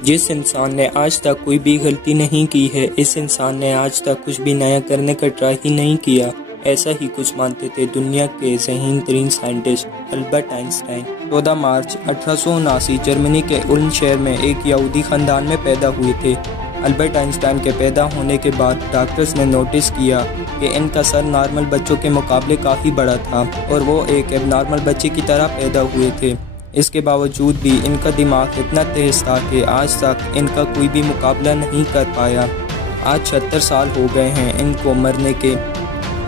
जिस इंसान ने आज तक कोई भी गलती नहीं की है, इस इंसान ने आज तक कुछ भी नया करने का ट्राई ही नहीं किया। ऐसा ही कुछ मानते थे दुनिया के ज़हीन तरीन साइंटिस्ट अल्बर्ट आइंस्टाइन। 14 मार्च 1879 जर्मनी के उल्म शहर में एक यहूदी ख़ानदान में पैदा हुए थे। अल्बर्ट आइंस्टाइन के पैदा होने के बाद डॉक्टर्स ने नोटिस किया कि इनका सर नॉर्मल बच्चों के मुकाबले काफ़ी बड़ा था और वो एक एबनॉर्मल बच्चे की तरह पैदा हुए थे। इसके बावजूद भी इनका दिमाग इतना तेज़ था कि आज तक इनका कोई भी मुकाबला नहीं कर पाया। आज 76 साल हो गए हैं इनको मरने के,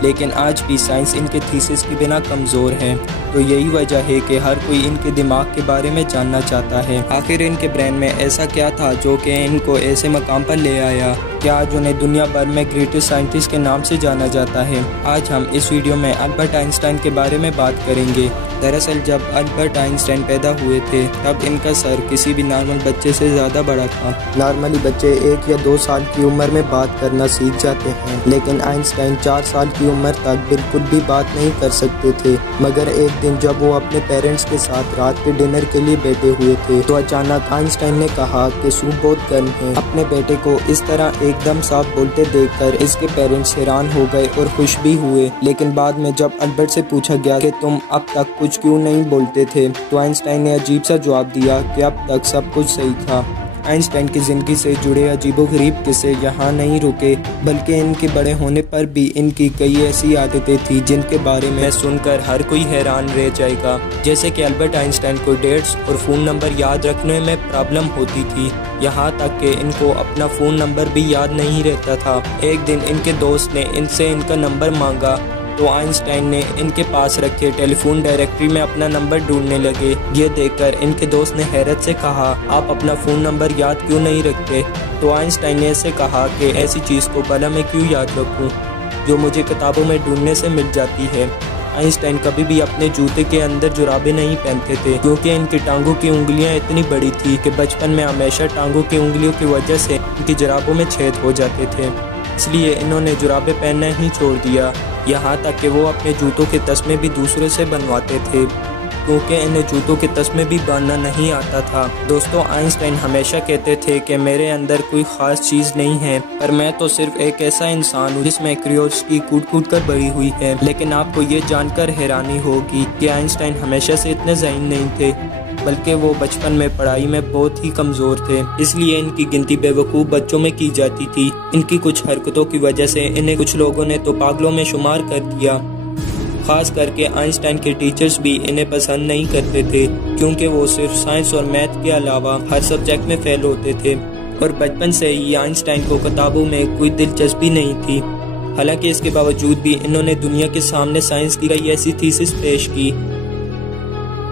लेकिन आज भी साइंस इनके थीसिस के बिना कमज़ोर है। तो यही वजह है कि हर कोई इनके दिमाग के बारे में जानना चाहता है। आखिर इनके ब्रेन में ऐसा क्या था जो कि इनको ऐसे मकाम पर ले आया कि आज उन्हें दुनिया भर में ग्रेटेस्ट साइंटिस्ट के नाम से जाना जाता है। आज हम इस वीडियो में अल्बर्ट आइंस्टाइन के बारे में बात करेंगे। दरअसल जब अल्बर्ट आइंस्टाइन पैदा हुए थे तब इनका सर किसी भी नॉर्मल बच्चे से ज़्यादा बड़ा था। नॉर्मली बच्चे 1 या 2 साल की उम्र में बात करना सीख जाते हैं, लेकिन आइंस्टाइन 4 साल की उम्र तक बिल्कुल भी बात नहीं कर सकते थे। मगर एक दिन जब वो अपने पेरेंट्स के साथ रात के डिनर के लिए बैठे हुए थे तो अचानक आइंस्टाइन ने कहा कि सूप बहुत गर्म है। अपने बेटे को इस तरह एकदम साफ बोलते देखकर इसके पेरेंट्स हैरान हो गए और खुश भी हुए। लेकिन बाद में जब अल्बर्ट से पूछा गया कि तुम अब तक कुछ क्यों नहीं बोलते थे, तो आइंस्टाइन ने अजीब सा जवाब दिया कि अब तक सब कुछ सही था। आइंस्टाइन की ज़िंदगी से जुड़े अजीबोगरीब किस्से यहाँ नहीं रुके, बल्कि इनके बड़े होने पर भी इनकी कई ऐसी आदतें थी जिनके बारे में सुनकर हर कोई हैरान रह जाएगा। जैसे कि अल्बर्ट आइंस्टाइन को डेट्स और फ़ोन नंबर याद रखने में प्रॉब्लम होती थी, यहाँ तक कि इनको अपना फ़ोन नंबर भी याद नहीं रहता था। एक दिन इनके दोस्त ने इनसे इनका नंबर मांगा तो आइंस्टाइन ने इनके पास रखे टेलीफोन डायरेक्टरी में अपना नंबर ढूंढने लगे। ये देखकर इनके दोस्त ने हैरत से कहा, आप अपना फ़ोन नंबर याद क्यों नहीं रखते? तो आइंस्टाइन ने ऐसे कहा कि ऐसी चीज़ को भला मैं क्यों याद रखूं जो मुझे किताबों में ढूंढने से मिल जाती है। आइंस्टाइन कभी भी अपने जूते के अंदर जुराबें नहीं पहनते थे क्योंकि इनकी टांगों की उंगलियां इतनी बड़ी थी कि बचपन में हमेशा टांगों की उंगलियों की वजह से इनकी जुराबों में छेद हो जाते थे। इसलिए इन्होंने जुराबें पहनना ही छोड़ दिया। यहाँ तक कि वो अपने जूतों के तस्मे भी दूसरों से बनवाते थे क्योंकि इन्हें जूतों के तस्मे भी बांधना नहीं आता था। दोस्तों, आइंस्टाइन हमेशा कहते थे कि मेरे अंदर कोई ख़ास चीज़ नहीं है, पर मैं तो सिर्फ एक ऐसा इंसान हूँ जिसमें क्यूरियोसिटी कूट कर भरी हुई है। लेकिन आपको ये जानकर हैरानी होगी कि आइंस्टाइन हमेशा से इतने ज़हीन नहीं थे, बल्कि वो बचपन में पढ़ाई में बहुत ही कमज़ोर थे। इसलिए इनकी गिनती बेवकूफ़ बच्चों में की जाती थी। इनकी कुछ हरकतों की वजह से इन्हें कुछ लोगों ने तो पागलों में शुमार कर दिया। ख़ास करके आइंस्टाइन के टीचर्स भी इन्हें पसंद नहीं करते थे क्योंकि वो सिर्फ साइंस और मैथ के अलावा हर सब्जेक्ट में फेल होते थे और बचपन से ही आइंस्टाइन को किताबों में कोई दिलचस्पी नहीं थी। हालांकि इसके बावजूद भी इन्होंने दुनिया के सामने साइंस की कई ऐसी थीसिस पेश की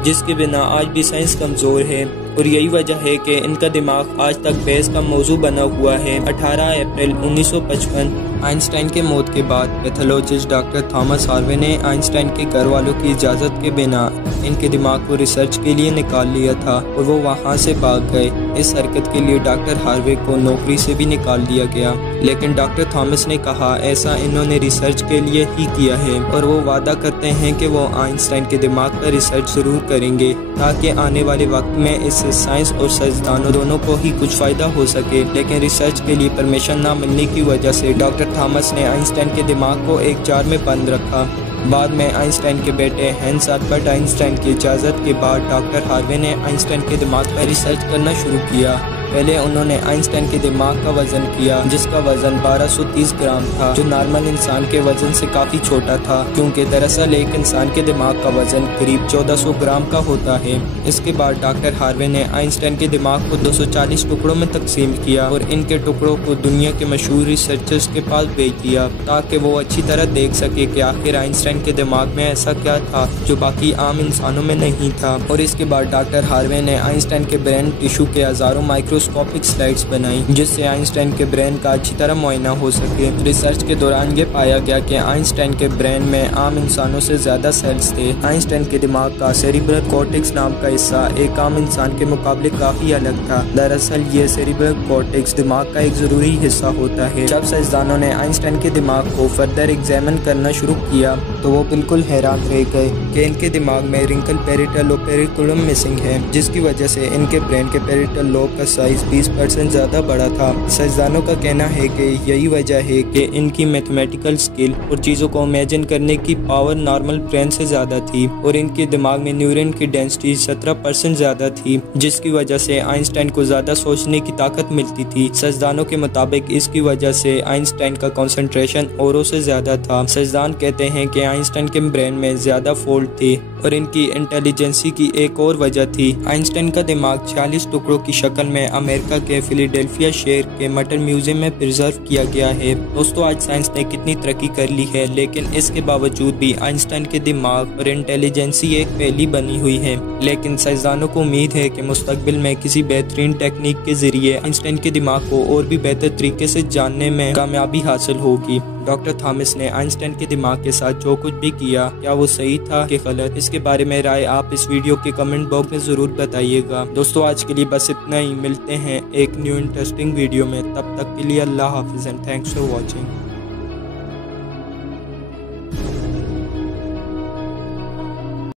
जिसके बिना आज भी साइंस कमज़ोर है, और यही वजह है कि इनका दिमाग आज तक बहस का मौजू बना हुआ है। 18 अप्रैल 1955 आइंस्टाइन के मौत के बाद पैथोलॉजिस्ट डॉक्टर थॉमस हार्वे ने आइंस्टाइन के घर वालों की इजाज़त के बिना इनके दिमाग को रिसर्च के लिए निकाल लिया था और वो वहाँ से भाग गए। इस हरकत के लिए डॉक्टर हार्वे को नौकरी से भी निकाल दिया गया, लेकिन डॉक्टर थॉमस ने कहा ऐसा इन्होंने रिसर्च के लिए ही किया है और वो वादा करते हैं कि वो आइंस्टाइन के दिमाग पर रिसर्च ज़रूर करेंगे ताकि आने वाले वक्त में इससे साइंस और साइंसदानों दोनों को ही कुछ फ़ायदा हो सके। लेकिन रिसर्च के लिए परमिशन ना मिलने की वजह से डॉक्टर थॉमस ने आइंस्टाइन के दिमाग को एक जार में बंद रखा। बाद में आइंस्टाइन के बेटे हैंस अल्बर्ट आइंस्टाइन की इजाज़त के बाद डॉक्टर हार्वे ने आइंस्टाइन के दिमाग पर रिसर्च करना शुरू किया। पहले उन्होंने आइंस्टाइन के दिमाग का वजन किया जिसका वजन 1230 ग्राम था, जो नॉर्मल इंसान के वजन से काफ़ी छोटा था क्योंकि दरअसल एक इंसान के दिमाग का वजन करीब 1400 ग्राम का होता है। इसके बाद डॉक्टर हार्वे ने आइंस्टाइन के दिमाग को 240 टुकड़ों में तकसीम किया और इनके टुकड़ों को दुनिया के मशहूर रिसर्चर्स के पास भेज दिया ताकि वो अच्छी तरह देख सके कि आखिर आइंस्टाइन के दिमाग में ऐसा क्या था जो बाकी आम इंसानों में नहीं था। और इसके बाद डॉक्टर हार्वे ने आइंस्टाइन के ब्रेन टिश्यू के हज़ारों माइक्रोस्कोपिक स्लाइड्स बनाई जिससे आइंस्टाइन के ब्रेन का अच्छी तरह मुआयना हो सके। रिसर्च के दौरान ये पाया गया कि आइंस्टाइन के ब्रेन में आम इंसानों से ज़्यादा सेल्स थे। आइंस्टाइन के दिमाग का सेरिब्रल कॉर्टेक्स नाम का हिस्सा एक आम इंसान के मुकाबले काफ़ी अलग था। दरअसल ये सेरिब्रल कॉर्टेक्स दिमाग का एक ज़रूरी हिस्सा होता है। जब साइंसदानों ने आइंस्टाइन के दिमाग को फर्दर एग्जामिन करना शुरू किया तो वो बिल्कुल हैरान रह गए कि इनके दिमाग में रिंकल पेरिटल और पेरिकुलम मिसिंग है, जिसकी वजह से इनके ब्रेन के पेरिटल लोब का साइज साइज 20% ज़्यादा बड़ा था। साइंसदानों का कहना है कि यही वजह है कि इनकी मैथमेटिकल स्किल और चीज़ों को इमेजिन करने की पावर नॉर्मल ब्रेन से ज़्यादा थी और इनके दिमाग में न्यूरॉन की डेंसिटी 17% ज़्यादा थी, जिसकी वजह से आइंस्टाइन को ज़्यादा सोचने की ताकत मिलती थी। साइंसदानों के मुताबिक इसकी वजह से आइंस्टाइन का कंसंट्रेशन औरों से ज़्यादा था। साइंसदान कहते हैं कि आइंस्टाइन के ब्रेन में ज़्यादा फॉल्ट थे और इनकी इंटेलिजेंसी की एक और वजह थी। आइंस्टाइन का दिमाग 46 टुकड़ों की शक्ल में अमेरिका के फिलाडेल्फिया शहर के मटर म्यूजियम में प्रिजर्व किया गया है। दोस्तों, आज साइंस ने कितनी तरक्की कर ली है, लेकिन इसके बावजूद भी आइंस्टाइन के दिमाग और इंटेलिजेंसी एक पहेली बनी हुई है। लेकिन साइंसदानों को उम्मीद है कि मुस्तकबिल में किसी बेहतरीन टेक्निक के जरिए आइंस्टाइन के दिमाग को और भी बेहतर तरीके से जानने में कामयाबी हासिल होगी। डॉक्टर थॉमस ने आइंस्टाइन के दिमाग के साथ जो कुछ भी किया, क्या वो सही था कि गलत, इसके बारे में राय आप इस वीडियो के कमेंट बॉक्स में जरूर बताइएगा। दोस्तों, आज के लिए बस इतना ही। मिलते हैं एक न्यू इंटरेस्टिंग वीडियो में, तब तक के लिए अल्लाह हाफिज़ एंड थैंक्स फॉर वॉचिंग।